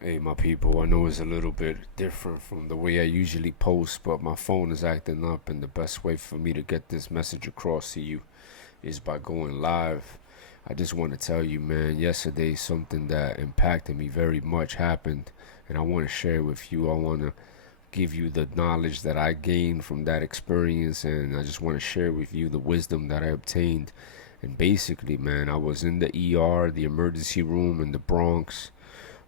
Hey, my people, I know it's a little bit different from the way I usually post, but my phone is acting up, and the best way for me to get this message across to you is by going live. I just want to tell you, man, yesterday something that impacted me very much happened, and I want to share with you. I want to give you the knowledge that I gained from that experience, and I just want to share with you the wisdom that I obtained. And basically, man, I was in the ER, the emergency room in the Bronx,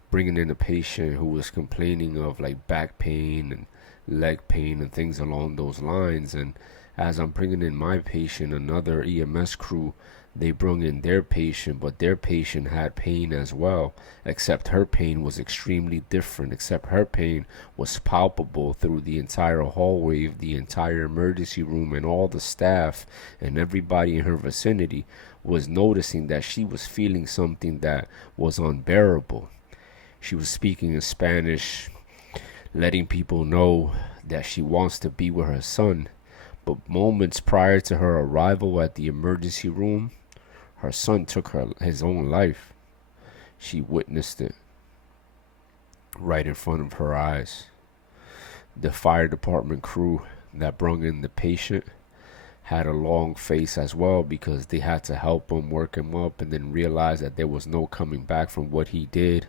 bringing in a patient who was complaining of like back pain and leg pain and things along those lines. And as I'm bringing in my patient, another EMS crew, they brought in their patient, but their patient had pain as well, except her pain was extremely different, except her pain was palpable through the entire hallway of the entire emergency room, and all the staff and everybody in her vicinity was noticing that she was feeling something that was unbearable. She was speaking in Spanish, letting people know that she wants to be with her son. But moments prior to her arrival at the emergency room, her son took his own life. She witnessed it right in front of her eyes. The fire department crew that brought in the patient had a long face as well, because they had to help him, work him up, and then realize that there was no coming back from what he did.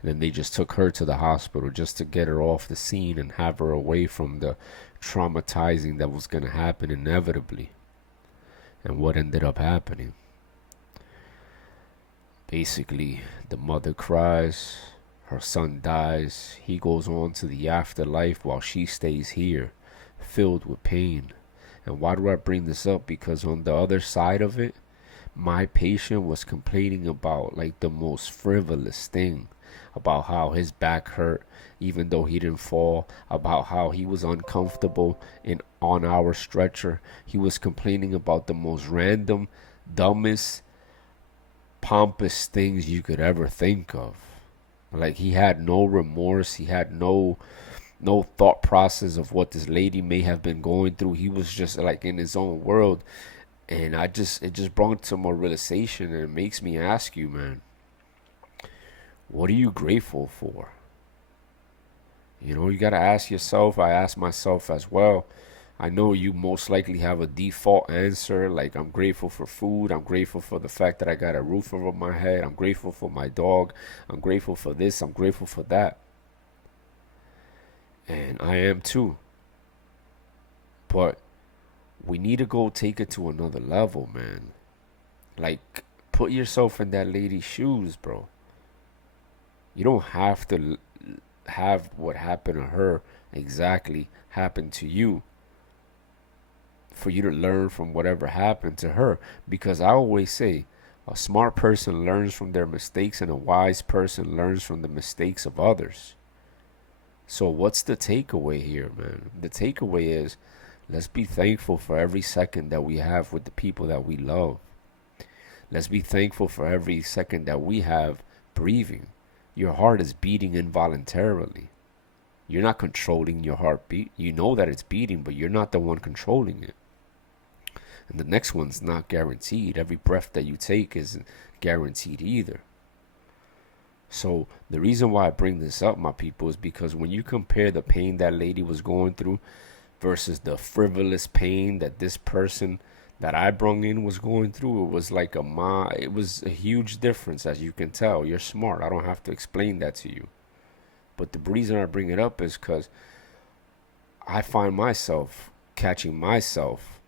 And then they just took her to the hospital just to get her off the scene and have her away from the traumatizing that was going to happen inevitably. And what ended up happening? Basically, the mother cries, her son dies, he goes on to the afterlife while she stays here, filled with pain. And why do I bring this up? Because on the other side of it, my patient was complaining about like the most frivolous thing, about how his back hurt even though he didn't fall, about how he was uncomfortable in on our stretcher. He was complaining about the most random, dumbest, pompous things you could ever think of. Like, he had no remorse, he had no thought process of what this lady may have been going through. He was just like in his own world. And it just brought to more realization, and it makes me ask you, man, what are you grateful for? You know, you got to ask yourself. I ask myself as well. I know you most likely have a default answer, like I'm grateful for food, I'm grateful for the fact that I got a roof over my head, I'm grateful for my dog, I'm grateful for this, I'm grateful for that. And I am too. But we need to go take it to another level, man. Like, put yourself in that lady's shoes, bro. You don't have to have what happened to her exactly happen to you for you to learn from whatever happened to her. Because I always say, a smart person learns from their mistakes, and a wise person learns from the mistakes of others. So what's the takeaway here, man? The takeaway is, let's be thankful for every second that we have with the people that we love. Let's be thankful for every second that we have breathing. Your heart is beating involuntarily. You're not controlling your heartbeat. You know that it's beating, but you're not the one controlling it. And the next one's not guaranteed. Every breath that you take isn't guaranteed either. So the reason why I bring this up, my people, is because when you compare the pain that lady was going through versus the frivolous pain that this person that I brung in was going through, it was a huge difference, as you can tell. You're smart. I don't have to explain that to you. But the reason I bring it up is because I find myself catching myself.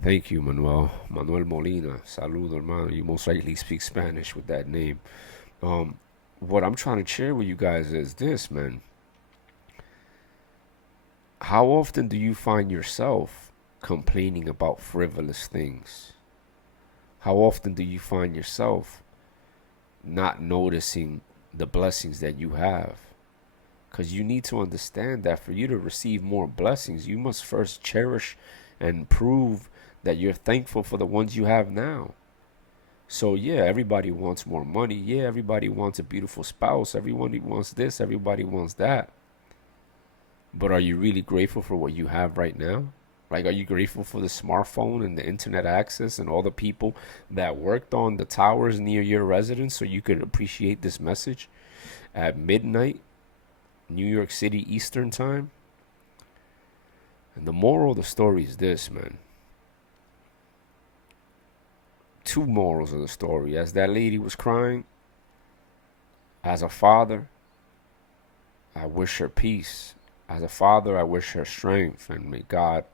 Thank you, Manuel. Manuel Molina. Saludo, hermano. You most likely speak Spanish with that name. What I'm trying to share with you guys is this, man. How often do you find yourself complaining about frivolous things? How often do you find yourself not noticing the blessings that you have? Because you need to understand that for you to receive more blessings, you must first cherish and prove that you're thankful for the ones you have now. So yeah, everybody wants more money. Yeah, everybody wants a beautiful spouse. Everybody wants this. Everybody wants that. But are you really grateful for what you have right now? Like, are you grateful for the smartphone and the internet access and all the people that worked on the towers near your residence so you could appreciate this message at midnight, New York City Eastern Time? And the moral of the story is this, man. Two morals of the story. As that lady was crying, as a father, I wish her peace. As a father, I wish her strength, and may God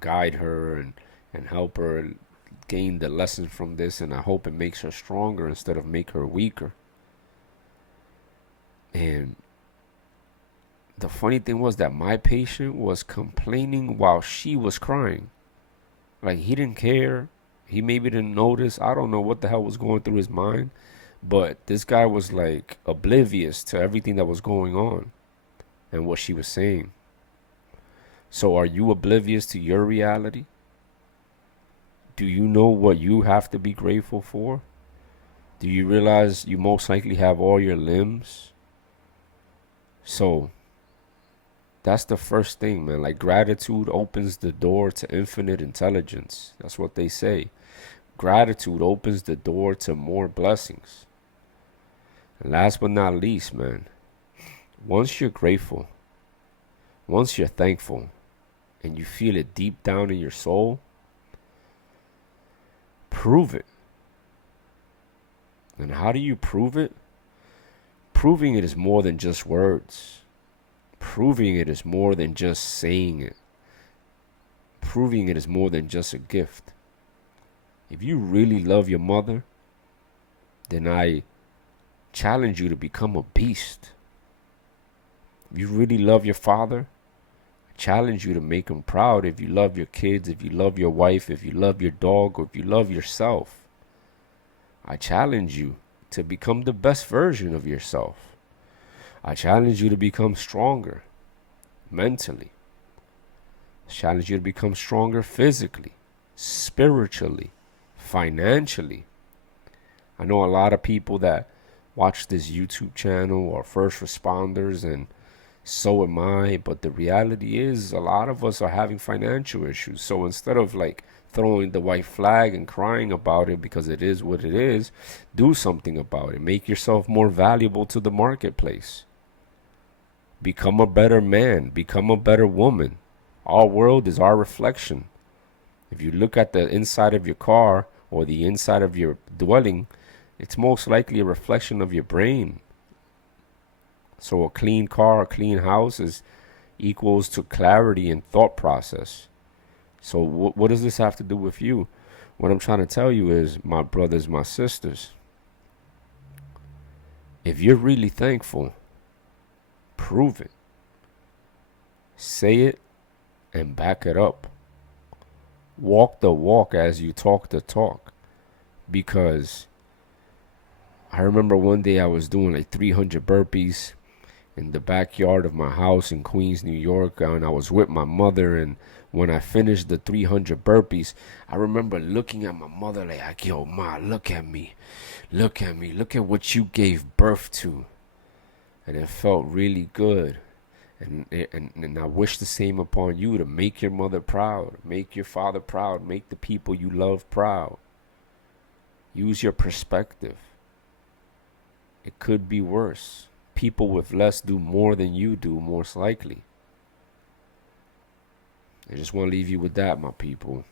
guide her and help her gain the lesson from this, and I hope it makes her stronger instead of make her weaker. And the funny thing was that my patient was complaining while she was crying. Like, he didn't care. He maybe didn't notice. I don't know what the hell was going through his mind. But this guy was like oblivious to everything that was going on and what she was saying. So are you oblivious to your reality? Do you know what you have to be grateful for? Do you realize you most likely have all your limbs? So that's the first thing, man. Like, gratitude opens the door to infinite intelligence. That's what they say. Gratitude opens the door to more blessings. And last but not least, man, once you're grateful, once you're thankful, and you feel it deep down in your soul, prove it. And how do you prove it? Proving it is more than just words. Proving it is more than just saying it. Proving it is more than just a gift. If you really love your mother, then I challenge you to become a beast. If you really love your father, I challenge you to make him proud. If you love your kids, if you love your wife, if you love your dog, or if you love yourself, I challenge you to become the best version of yourself. I challenge you to become stronger mentally. I challenge you to become stronger physically, spiritually, financially. I know a lot of people that watch this YouTube channel are first responders, and so am I, but the reality is a lot of us are having financial issues. So instead of like throwing the white flag and crying about it because it is what it is, do something about it. Make yourself more valuable to the marketplace. Become a better man. Become a better woman. Our world is our reflection. If you look at the inside of your car or the inside of your dwelling, it's most likely a reflection of your brain. So a clean car, a clean house is equals to clarity and thought process. So what does this have to do with you? What I'm trying to tell you is, my brothers, my sisters, if you're really thankful, prove it. Say it and back it up. Walk the walk as you talk the talk. Because I remember one day I was doing like 300 burpees in the backyard of my house in Queens, New York, and I was with my mother, and when I finished the 300 burpees, I remember looking at my mother like, yo, ma, look at me, look at what you gave birth to. And it felt really good. And I wish the same upon you, to make your mother proud, make your father proud, make the people you love proud. Use your perspective. It could be worse. People with less do more than you do, most likely. I just want to leave you with that, my people.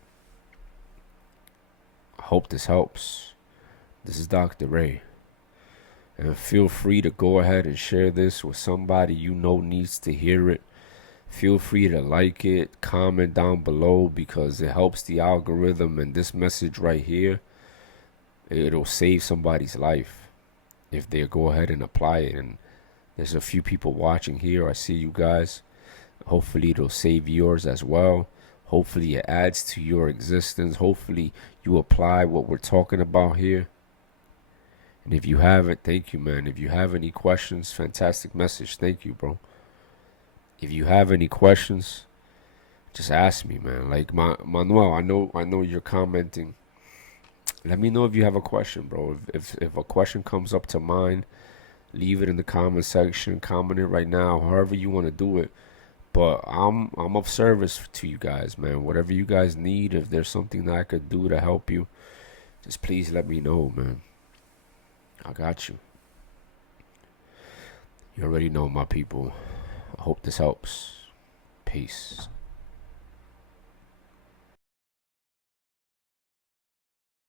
I hope this helps. This is Dr. Ray. And feel free to go ahead and share this with somebody you know needs to hear it. Feel free to like it, comment down below, because it helps the algorithm. And this message right here, it'll save somebody's life if they go ahead and apply it. And there's a few people watching here. I see you guys. Hopefully it'll save yours as well. Hopefully it adds to your existence. Hopefully you apply what we're talking about here. And if you haven't, thank you, man. If you have any questions, fantastic message. Thank you, bro. If you have any questions, just ask me, man. Like, Manuel, I know you're commenting. Let me know if you have a question, bro. If a question comes up to mind, leave it in the comment section. Comment it right now, however you want to do it. But I'm of service to you guys, man. Whatever you guys need, if there's something that I could do to help you, just please let me know, man. I got you. You already know, my people. I hope this helps. Peace.